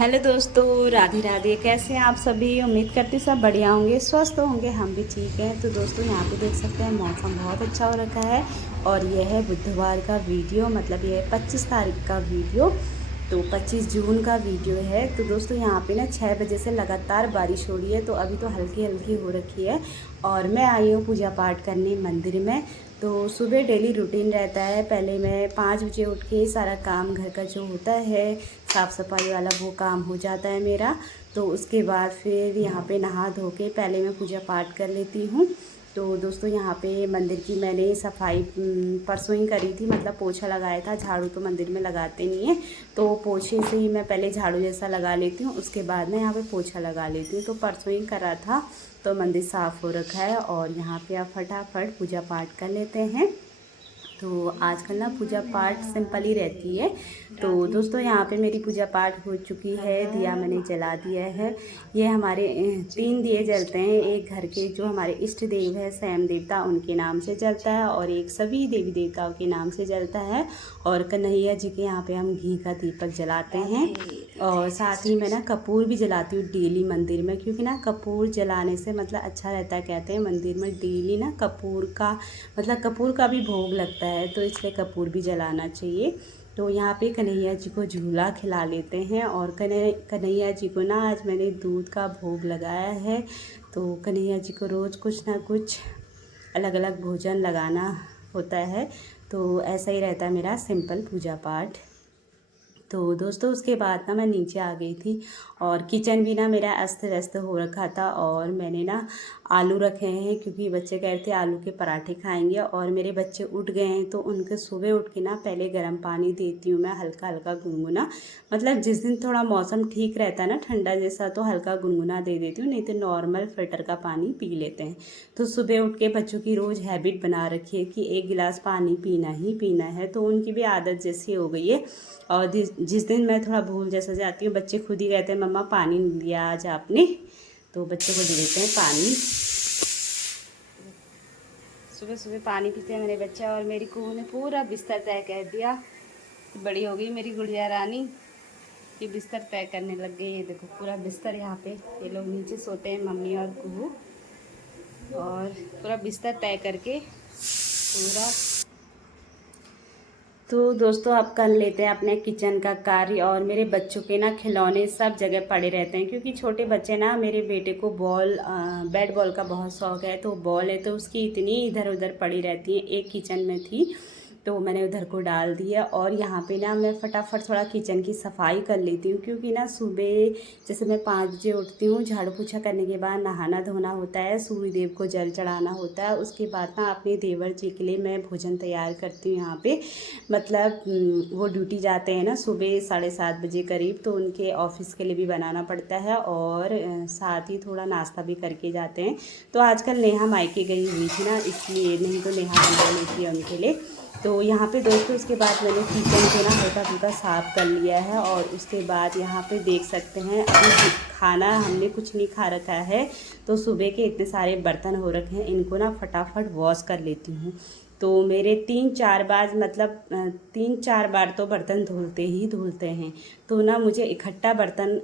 Hello दोस्तों, राधे राधे। कैसे हैं आप सभी? उम्मीद करती हूँ सब बढ़िया होंगे, स्वस्थ होंगे। हम भी ठीक हैं। तो दोस्तों यहाँ पे देख सकते हैं मौसम बहुत अच्छा हो रखा है और यह है बुधवार का वीडियो, मतलब यह है 25 तारीख का वीडियो। तो 25 जून का वीडियो है। तो दोस्तों यहाँ पे ना 6 बजे से लगातार बारिश हो रही है, तो अभी तो हल्की हल्की हो रखी है और मैं आई हूँ पूजा पाठ करने मंदिर में। तो सुबह डेली रूटीन रहता है। पहले मैं 5 बजे उठ के सारा काम घर का जो होता है, साफ़ सफाई वाला, वो काम हो जाता है मेरा। तो उसके बाद फिर यहाँ पे नहा धो के पहले मैं पूजा पाठ कर लेती हूँ। तो दोस्तों यहाँ पे मंदिर की मैंने सफाई परसों ही करी थी, मतलब पोछा लगाया था। झाड़ू तो मंदिर में लगाते नहीं है, तो पोछे से ही मैं पहले झाड़ू जैसा लगा लेती हूँ, उसके बाद मैं यहाँ पे पोछा लगा लेती हूँ। तो परसों ही करा था, तो मंदिर साफ़ हो रखा है और यहाँ पे आप फटाफट पूजा पाठ कर लेते हैं। तो आजकल ना पूजा पाठ सिंपल ही रहती है। तो दोस्तों यहाँ पे मेरी पूजा पाठ हो चुकी है, दिया मैंने जला दिया है। ये हमारे 3 दिए जलते हैं। एक घर के जो हमारे इष्ट देव है, स्वयं देवता, उनके नाम से जलता है और एक सभी देवी देवताओं के नाम से जलता है। और कन्हैया जी के यहाँ पे हम घी का दीपक जलाते हैं और साथ ही मैं ना कपूर भी जलाती हूँ डेली मंदिर में, क्योंकि ना कपूर जलाने से मतलब अच्छा रहता है। कहते हैं मंदिर में डेली ना कपूर का मतलब कपूर का भी भोग लगता है, तो इसलिए कपूर भी जलाना चाहिए। तो यहाँ पे कन्हैया जी को झूला खिला लेते हैं और कन्हैया जी को ना आज मैंने दूध का भोग लगाया है। तो कन्हैया जी को रोज़ कुछ ना कुछ अलग अलग भोजन लगाना होता है। तो ऐसा ही रहता है मेरा सिंपल पूजा पाठ। तो दोस्तों उसके बाद ना मैं नीचे आ गई थी और किचन भी ना मेरा अस्त व्यस्त हो रखा था। और मैंने ना आलू रखे हैं, क्योंकि बच्चे कह रहे थे आलू के पराठे खाएंगे और मेरे बच्चे उठ गए हैं। तो उनके सुबह उठ के ना पहले गर्म पानी देती हूँ मैं, हल्का हल्का गुनगुना। मतलब जिस दिन थोड़ा मौसम ठीक रहता है ना, ठंडा जैसा, तो हल्का गुनगुना दे देती हूँ, नहीं तो नॉर्मल फिल्टर का पानी पी लेते हैं। तो सुबह उठ के बच्चों की रोज़ हैबिट बना रखी है कि 1 गिलास पानी पीना ही पीना है, तो उनकी भी आदत जैसी हो गई है। और जिस दिन मैं थोड़ा भूल जैसा जाती हूँ, बच्चे खुद ही कहते हैं मम्मा पानी नहीं लिया आज आपने, तो बच्चों को दे देते हैं पानी। सुबह सुबह पानी पीते हैं मेरे बच्चे। और मेरी कुहू ने पूरा बिस्तर तय कर दिया। बड़ी हो गई मेरी गुड़िया रानी, ये बिस्तर तय करने लग गई। ये देखो पूरा बिस्तर, यहाँ पे ये लोग नीचे सोते हैं, मम्मी और कुहू, और पूरा बिस्तर तय करके पूरा। तो दोस्तों अब कर लेते हैं अपने किचन का कार्य। और मेरे बच्चों के ना खिलौने सब जगह पड़े रहते हैं, क्योंकि छोटे बच्चे ना, मेरे बेटे को बैट बॉल का बहुत शौक है। तो बॉल है तो उसकी इतनी इधर उधर पड़ी रहती है। एक किचन में थी तो मैंने उधर को डाल दिया। और यहाँ पे ना मैं फटाफट थोड़ा किचन की सफाई कर लेती हूँ, क्योंकि ना सुबह जैसे मैं 5 बजे उठती हूँ, झाड़ू पोछा करने के बाद नहाना धोना होता है, सूर्य देव को जल चढ़ाना होता है। उसके बाद ना अपने देवर जी के लिए मैं भोजन तैयार करती हूँ यहाँ पे। मतलब वो ड्यूटी जाते हैं ना सुबह 7:30 बजे करीब, तो उनके ऑफिस के लिए भी बनाना पड़ता है और साथ ही थोड़ा नाश्ता भी करके जाते हैं। तो आजकल नेहा मायके गई हुई थी ना, इसलिए, नहीं तो नेहा बना लेती है उनके लिए। तो यहाँ पे दोस्तों उसके बाद मैंने किचन को ना हल्का फुल्का साफ़ कर लिया है। और उसके बाद यहाँ पे देख सकते हैं अभी खाना हमने कुछ नहीं खा रखा है, तो सुबह के इतने सारे बर्तन हो रखे हैं, इनको ना फटाफट वॉश कर लेती हूँ। तो मेरे 3-4 बार, मतलब 3-4 बार तो बर्तन धुलते ही धुलते हैं। तो ना मुझे इकट्ठा बर्तन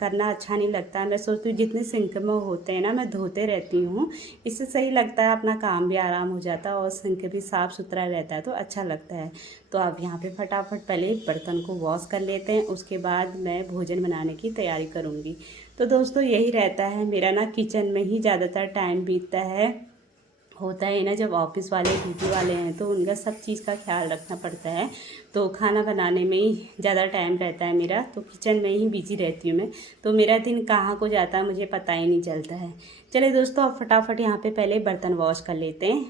करना अच्छा नहीं लगता। मैं सोचती हूँ जितने सिंक में होते हैं ना, मैं धोते रहती हूँ। इससे सही लगता है, अपना काम भी आराम हो जाता है और सिंक भी साफ़ सुथरा रहता है, तो अच्छा लगता है। तो अब यहाँ पे फटाफट पहले बर्तन को वॉश कर लेते हैं, उसके बाद मैं भोजन बनाने की तैयारी करूँगी। तो दोस्तों यही रहता है मेरा ना, किचन में ही ज़्यादातर टाइम बीतता है। होता है ना, जब ऑफिस वाले ड्यूटी वाले हैं तो उनका सब चीज़ का ख्याल रखना पड़ता है। तो खाना बनाने में ही ज़्यादा टाइम रहता है मेरा, तो किचन में ही बिजी रहती हूँ मैं। तो मेरा दिन कहाँ को जाता है मुझे पता ही नहीं चलता है। चलिए दोस्तों अब फटाफट यहाँ पे पहले बर्तन वॉश कर लेते हैं।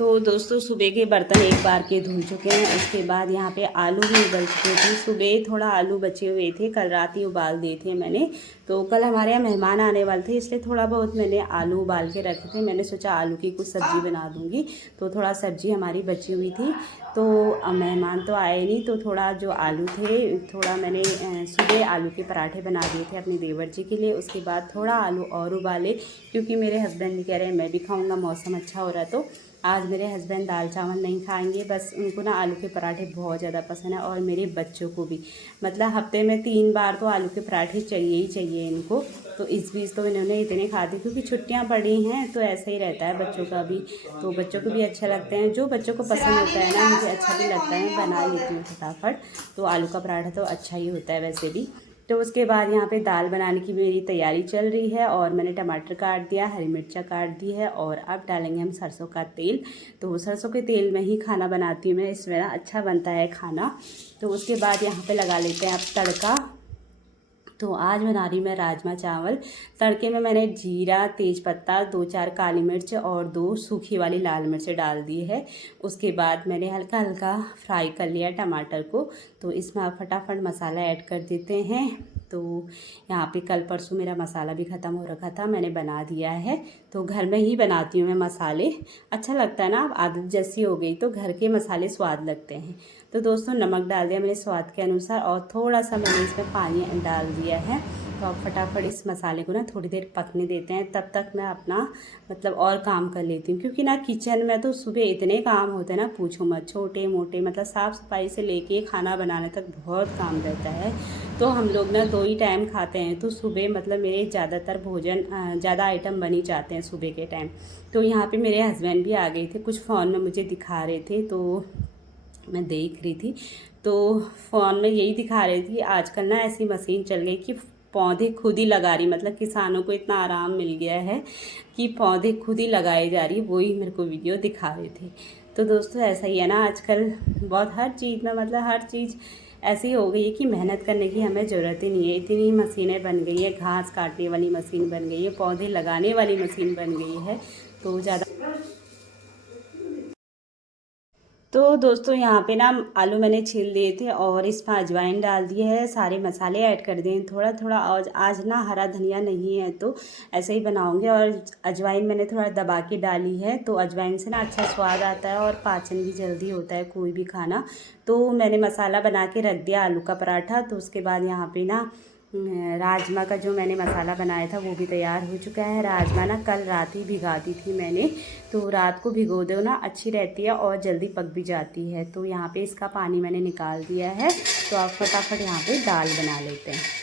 तो दोस्तों सुबह के बर्तन एक बार के धुल चुके हैं। उसके बाद यहाँ पे आलू भी उबल चुके थे। सुबह थोड़ा आलू बचे हुए थे, कल रात ही उबाल दिए थे मैंने। तो कल हमारे यहाँ मेहमान आने वाले थे, इसलिए थोड़ा बहुत मैंने आलू उबाल के रखे थे। मैंने सोचा आलू की कुछ सब्ज़ी बना दूँगी, तो थोड़ा सब्ज़ी हमारी बची हुई थी। तो मेहमान तो आए नहीं, तो थोड़ा जो आलू थे थोड़ा मैंने सुबह आलू के पराठे बना दिए थे अपने देवर जी के लिए। उसके बाद थोड़ा आलू और उबाले, क्योंकि मेरे हस्बैंड भी कह रहे हैं मैं भी खाऊँगा, मौसम अच्छा हो रहा है। तो आज मेरे हस्बैंड दाल चावल नहीं खाएंगे, बस उनको ना आलू के पराठे बहुत ज़्यादा पसंद है, और मेरे बच्चों को भी। मतलब हफ्ते में 3 बार तो आलू के पराठे चाहिए ही चाहिए इनको। तो इस बीच तो इन्होंने इतने खा दिए, क्योंकि छुट्टियां पड़ी हैं तो ऐसे ही रहता है बच्चों का भी। तो बच्चों को भी अच्छा लगते हैं, जो बच्चों को पसंद होता है ना, मुझे अच्छा भी लगता है, मैं बना लेती हूँ फटाफट। तो आलू का पराठा तो अच्छा ही होता है वैसे भी। तो उसके बाद यहाँ पे दाल बनाने की मेरी तैयारी चल रही है, और मैंने टमाटर काट दिया, हरी मिर्चा काट दी है, और अब डालेंगे हम सरसों का तेल। तो सरसों के तेल में ही खाना बनाती हूँ मैं, इसमें ना अच्छा बनता है खाना। तो उसके बाद यहाँ पे लगा लेते हैं अब तड़का। तो आज बना रही मैं राजमा चावल। तड़के में मैंने जीरा, तेज़पत्ता, 2-4 काली मिर्च और 2 सूखी वाली लाल मिर्च डाल दी है। उसके बाद मैंने हल्का हल्का फ्राई कर लिया टमाटर को। तो इसमें आप फटाफट मसाला ऐड कर देते हैं। तो यहाँ पे कल परसों मेरा मसाला भी ख़त्म हो रखा था, मैंने बना दिया है। तो घर में ही बनाती हूँ मैं मसाले, अच्छा लगता है ना, अब आदत जैसी हो गई तो घर के मसाले स्वाद लगते हैं। तो दोस्तों नमक डाल दिया मैंने स्वाद के अनुसार, और थोड़ा सा मैंने इसमें पानी डाल दिया है। तो अब फटाफट इस मसाले को ना थोड़ी देर पकने देते हैं, तब तक मैं अपना मतलब और काम कर लेती हूँ। क्योंकि ना किचन में तो सुबह इतने काम होते हैं ना, पूछो मत, छोटे मोटे, मतलब साफ़ सफाई से लेके खाना बनाने तक बहुत काम रहता है। तो हम लोग ना 2 ही टाइम खाते हैं, तो सुबह मतलब मेरे ज़्यादातर भोजन ज़्यादा आइटम बन ही जाते हैं सुबह के टाइम। तो यहाँ पे मेरे हस्बैंड भी आ गए थे, कुछ फ़ोन में मुझे दिखा रहे थे, तो मैं देख रही थी। तो फ़ोन में यही दिखा रही थी आजकल ना ऐसी मशीन चल गई कि पौधे खुद ही लगा रही, मतलब किसानों को इतना आराम मिल गया है कि पौधे खुद ही लगाए जा रही, वही मेरे को वीडियो दिखा रहे थे। तो दोस्तों ऐसा ही है ना आजकल, बहुत हर चीज़ में, मतलब हर चीज़ ऐसी हो गई है कि मेहनत करने की हमें ज़रूरत ही नहीं है। इतनी मशीनें बन गई है, घास काटने वाली मशीन बन गई है, पौधे लगाने वाली मशीन बन गई है। तो ज़्यादा तो दोस्तों यहाँ पे ना आलू मैंने छील दिए थे, और इसमें अजवाइन डाल दिए है, सारे मसाले ऐड कर दिए थोड़ा थोड़ा। और आज ना हरा धनिया नहीं है तो ऐसे ही बनाऊंगे, और अजवाइन मैंने थोड़ा दबा के डाली है। तो अजवाइन से ना अच्छा स्वाद आता है, और पाचन भी जल्दी होता है कोई भी खाना। तो मैंने मसाला बना के रख दिया आलू का पराठा। तो उसके बाद यहाँ पे ना राजमा का जो मैंने मसाला बनाया था वो भी तैयार हो चुका है। राजमा ना कल रात ही भिगा दी थी मैंने, तो रात को भिगो दो ना अच्छी रहती है और जल्दी पक भी जाती है। तो यहाँ पे इसका पानी मैंने निकाल दिया है। तो आप फटाफट यहाँ पे दाल बना लेते हैं।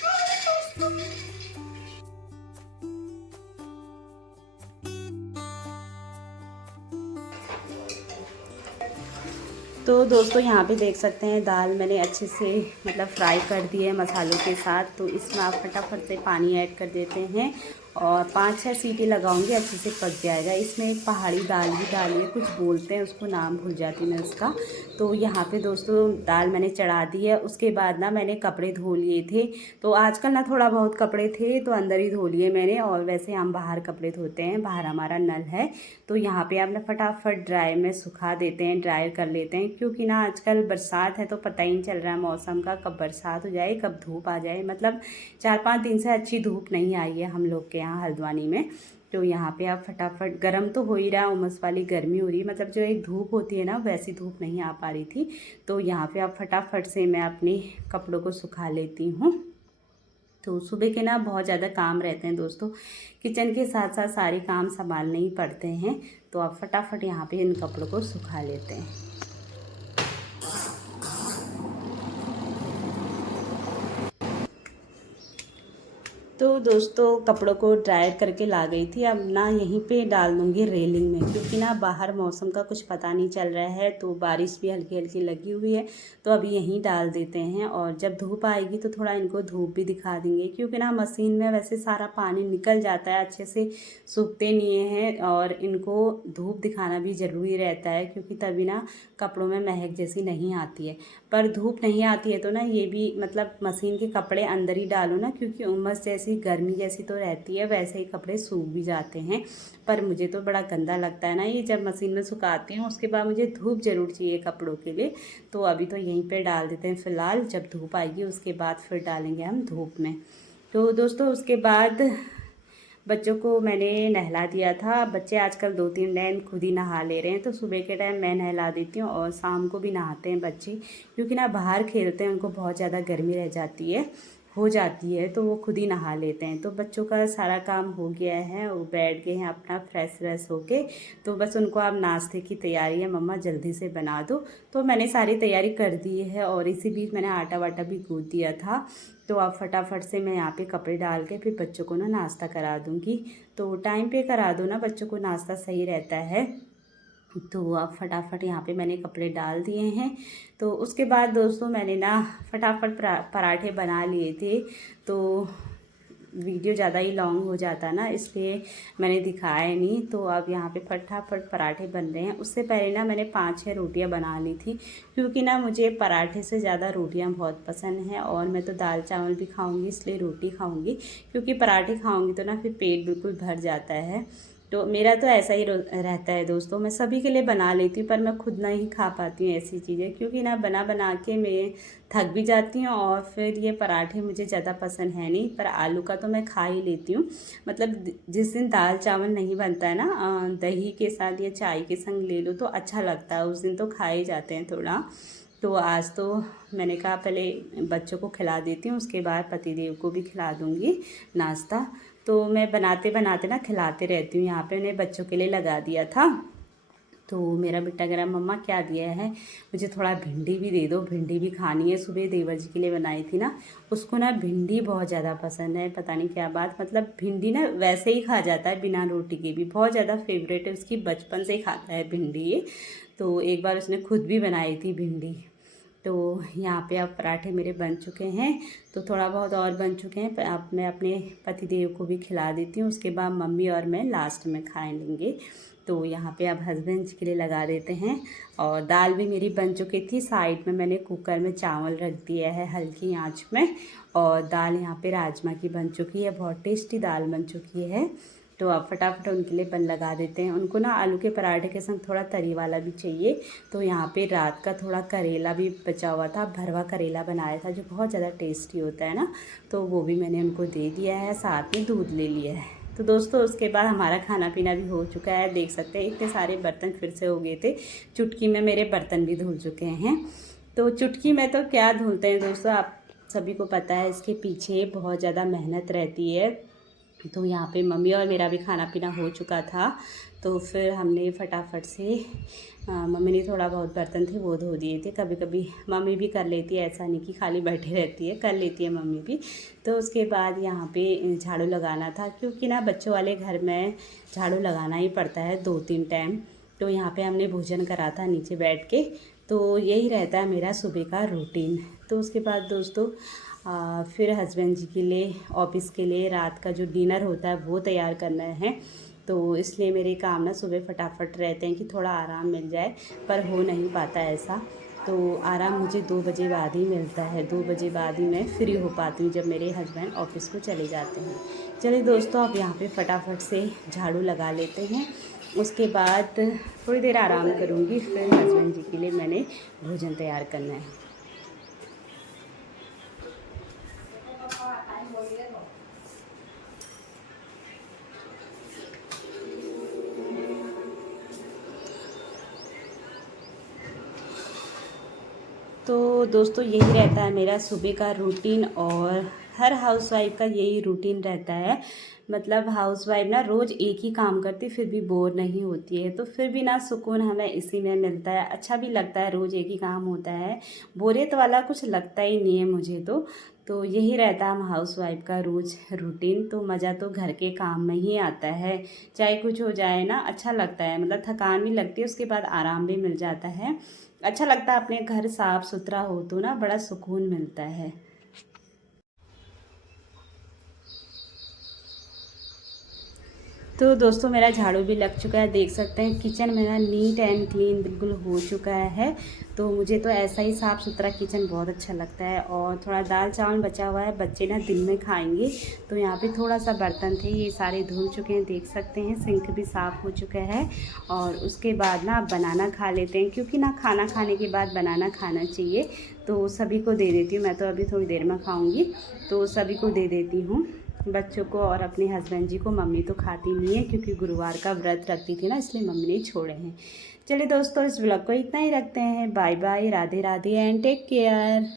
तो दोस्तों यहाँ पे देख सकते हैं दाल मैंने अच्छे से मतलब फ्राई कर दी है मसालों के साथ। तो इसमें आप फटाफट से पानी ऐड कर देते हैं, और 5-6 सीटी लगाऊंगी, अच्छे से पक जाएगा। इसमें एक पहाड़ी दाल भी डाली है, कुछ बोलते हैं उसको, नाम भूल जाती मैं उसका। तो यहाँ पे दोस्तों दाल मैंने चढ़ा दी है। उसके बाद ना मैंने कपड़े धो लिए थे। तो आजकल ना थोड़ा बहुत कपड़े थे तो अंदर ही धो लिए मैंने, और वैसे हम बाहर कपड़े धोते हैं, बाहर हमारा नल है। तो यहाँ पे आप ना फटाफट ड्राई में सुखा देते हैं, ड्राई कर लेते हैं। क्योंकि ना आजकल बरसात है तो पता ही नहीं चल रहा है मौसम का, कब बरसात हो जाए कब धूप आ जाए। मतलब 4-5 दिन से अच्छी धूप नहीं आई है हम लोग के यहाँ हल्द्वानी में। तो यहाँ पे आप फटाफट, गर्म तो हो ही रहा, उमस वाली गर्मी हो रही है, मतलब जो एक धूप होती है ना वैसी धूप नहीं आ पा रही थी। तो यहाँ पे आप फटाफट से मैं अपने कपड़ों को सुखा लेती हूँ। तो सुबह के ना बहुत ज़्यादा काम रहते हैं दोस्तों, किचन के साथ साथ सारे काम संभालने ही पड़ते हैं। तो आप फटाफट यहाँ पे इन कपड़ों को सुखा लेते हैं। तो दोस्तों कपड़ों को ड्राई करके ला गई थी, अब ना यहीं पे डाल दूँगी रेलिंग में, क्योंकि ना बाहर मौसम का कुछ पता नहीं चल रहा है। तो बारिश भी हल्की हल्की लगी हुई है, तो अब यहीं डाल देते हैं। और जब धूप आएगी तो थोड़ा इनको धूप भी दिखा देंगे, क्योंकि ना मशीन में वैसे सारा पानी निकल जाता है, अच्छे से सूखते नहीं हैं। और इनको धूप दिखाना भी ज़रूरी रहता है, क्योंकि तभी ना कपड़ों में महक जैसी नहीं आती है। पर धूप नहीं आती है तो ना ये भी मतलब मशीन के कपड़े अंदर ही डालो ना, क्योंकि उमस जैसी जैसी गर्मी जैसी तो रहती है, वैसे ही कपड़े सूख भी जाते हैं। पर मुझे तो बड़ा गंदा लगता है ना ये, जब मशीन में सुखाती हूँ उसके बाद मुझे धूप ज़रूर चाहिए कपड़ों के लिए। तो अभी तो यहीं पे डाल देते हैं फ़िलहाल, जब धूप आएगी उसके बाद फिर डालेंगे हम धूप में। तो दोस्तों उसके बाद बच्चों को मैंने नहला दिया था। बच्चे आजकल 2-3 टाइम खुद ही नहा ले रहे हैं, तो सुबह के टाइम मैं नहला देती हूँ और शाम को भी नहाते हैं बच्चे, क्योंकि ना बाहर खेलते हैं, उनको बहुत ज़्यादा गर्मी हो जाती है तो वो खुद ही नहा लेते हैं। तो बच्चों का सारा काम हो गया है, वो बैठ गए हैं अपना फ्रेश व्रेश होके। तो बस उनको अब नाश्ते की तैयारी है, मम्मा जल्दी से बना दो। तो मैंने सारी तैयारी कर दी है और इसी बीच मैंने आटा वाटा भी गूँथ दिया था। तो अब फटाफट से मैं यहाँ पे कपड़े डाल के फिर बच्चों को ना नाश्ता करा दूँगी। तो टाइम पे करा दो ना बच्चों को नाश्ता, सही रहता है। तो अब फटाफट यहाँ पे मैंने कपड़े डाल दिए हैं। तो उसके बाद दोस्तों मैंने ना फटाफट पराठे बना लिए थे। तो वीडियो ज़्यादा ही लॉन्ग हो जाता ना, इसलिए मैंने दिखाया नहीं। तो अब यहाँ पे फटाफट पराठे बन रहे हैं। उससे पहले ना मैंने 5-6 रोटियाँ बना ली थी, क्योंकि ना मुझे पराठे से ज़्यादा रोटियाँ बहुत पसंद हैं। और मैं तो दाल चावल भी खाऊंगी, इसलिए रोटी खाऊंगी, क्योंकि पराठे खाऊंगी तो ना फिर पेट बिल्कुल भर जाता है। तो मेरा तो ऐसा ही रहता है दोस्तों। मैं सभी के लिए बना लेती हूँ, पर मैं खुद नहीं खा पाती हूँ ऐसी चीज़ें, क्योंकि ना बना बना के मैं थक भी जाती हूँ। और फिर ये पराठे मुझे ज़्यादा पसंद है नहीं, पर आलू का तो मैं खा ही लेती हूँ। मतलब जिस दिन दाल चावल नहीं बनता है ना, दही के साथ या चाय के संग ले लो तो अच्छा लगता है, उस दिन तो खाए जाते हैं थोड़ा। तो आज तो मैंने कहा पहले बच्चों को खिला देती हूँ, उसके बाद पतिदेव को भी खिला दूँगी नाश्ता। तो मैं बनाते बनाते ना खिलाते रहती हूँ। यहाँ पे मैंने बच्चों के लिए लगा दिया था। तो मेरा बेटा कह रहा मम्मा क्या दिया है, मुझे थोड़ा भिंडी भी दे दो, भिंडी भी खानी है। सुबह देवर जी के लिए बनाई थी ना, उसको ना भिंडी बहुत ज़्यादा पसंद है, पता नहीं क्या बात। मतलब भिंडी ना वैसे ही खा जाता है बिना रोटी के भी, बहुत ज़्यादा फेवरेट है उसकी, बचपन से ही खाता है भिंडी। तो एक बार उसने खुद भी बनाई थी भिंडी। तो यहाँ पे अब पराठे मेरे बन चुके हैं, तो थोड़ा बहुत और बन चुके हैं। अब मैं अपने पतिदेव को भी खिला देती हूँ, उसके बाद मम्मी और मैं लास्ट में खा लेंगे। तो यहाँ पे अब हस्बैंड जी के लिए लगा देते हैं। और दाल भी मेरी बन चुकी थी, साइड में मैंने कुकर में चावल रख दिया है हल्की आंच में। और दाल यहाँ पे राजमा की बन चुकी है, बहुत टेस्टी दाल बन चुकी है। तो अब फटाफट उनके लिए बन लगा देते हैं। उनको ना आलू के पराठे के संग थोड़ा तरी वाला भी चाहिए। तो यहाँ पे रात का थोड़ा करेला भी बचा हुआ था, भरवा करेला बनाया था जो बहुत ज़्यादा टेस्टी होता है ना, तो वो भी मैंने उनको दे दिया है, साथ में दूध ले लिया है। तो दोस्तों उसके बाद हमारा खाना पीना भी हो चुका है। देख सकते हैं इतने सारे बर्तन फिर से हो गए थे, चुटकी में मेरे बर्तन भी धुल चुके हैं। तो चुटकी में तो क्या धुलते हैं दोस्तों, आप सभी को पता है, इसके पीछे बहुत ज़्यादा मेहनत रहती है। तो यहाँ पे मम्मी और मेरा भी खाना पीना हो चुका था। तो फिर हमने फटाफट से मम्मी ने थोड़ा बहुत बर्तन थे वो धो दिए थे। कभी कभी मम्मी भी कर लेती है, ऐसा नहीं कि खाली बैठे रहती है, कर लेती है मम्मी भी। तो उसके बाद यहाँ पे झाड़ू लगाना था, क्योंकि ना बच्चों वाले घर में झाड़ू लगाना ही पड़ता है 2-3 टाइम। तो यहाँ पे हमने भोजन करा था नीचे बैठ के। तो यही रहता है मेरा सुबह का रूटीन। तो उसके बाद दोस्तों फिर हस्बैंड जी के लिए ऑफिस के लिए रात का जो डिनर होता है वो तैयार करना है। तो इसलिए मेरे काम ना सुबह फटाफट रहते हैं कि थोड़ा आराम मिल जाए, पर हो नहीं पाता ऐसा। तो आराम मुझे 2 बजे बाद ही मिलता है, 2 बजे बाद ही मैं फ्री हो पाती हूँ, जब मेरे हस्बैंड ऑफिस को चले जाते हैं। चलिए दोस्तों अब यहाँ पे फटाफट से झाड़ू लगा लेते हैं, उसके बाद थोड़ी देर आराम करूँगी। फिर हस्बैंड जी के लिए मैंने भोजन तैयार करना है। तो दोस्तों यही रहता है मेरा सुबह का रूटीन, और हर हाउसवाइफ का यही रूटीन रहता है। मतलब हाउसवाइफ ना रोज़ एक ही काम करती फिर भी बोर नहीं होती है। तो फिर भी ना सुकून हमें इसी में मिलता है, अच्छा भी लगता है, रोज़ एक ही काम होता है, बोरियत वाला कुछ लगता ही नहीं है मुझे तो यही रहता है हम हाउसवाइफ का रोज़ रूटीन। तो मज़ा तो घर के काम में ही आता है, चाहे कुछ हो जाए ना, अच्छा लगता है। मतलब थकान भी लगती है, उसके बाद आराम भी मिल जाता है, अच्छा लगता है। अपने घर साफ़ सुथरा हो तो ना बड़ा सुकून मिलता है। तो दोस्तों मेरा झाड़ू भी लग चुका है, देख सकते हैं किचन मेरा नीट एंड क्लीन बिल्कुल हो चुका है। तो मुझे तो ऐसा ही साफ़ सुथरा किचन बहुत अच्छा लगता है। और थोड़ा दाल चावल बचा हुआ है, बच्चे ना दिन में खाएंगे। तो यहाँ पे थोड़ा सा बर्तन थे, ये सारे धुल चुके हैं, देख सकते हैं। सिंक भी साफ़ हो चुका है। और उसके बाद ना बनाना खा लेते हैं, क्योंकि ना खाना खाने के बाद बनाना खाना चाहिए। तो सभी को दे देती हूँ, मैं तो अभी थोड़ी देर में खाऊँगी, तो सभी को दे देती हूँ, बच्चों को और अपने हस्बैंड जी को। मम्मी तो खाती नहीं है, क्योंकि गुरुवार का व्रत रखती थी ना, इसलिए मम्मी ने छोड़े हैं। चलिए दोस्तों, इस व्लॉग को इतना ही रखते हैं। Bye bye, Radhe Radhe and take care.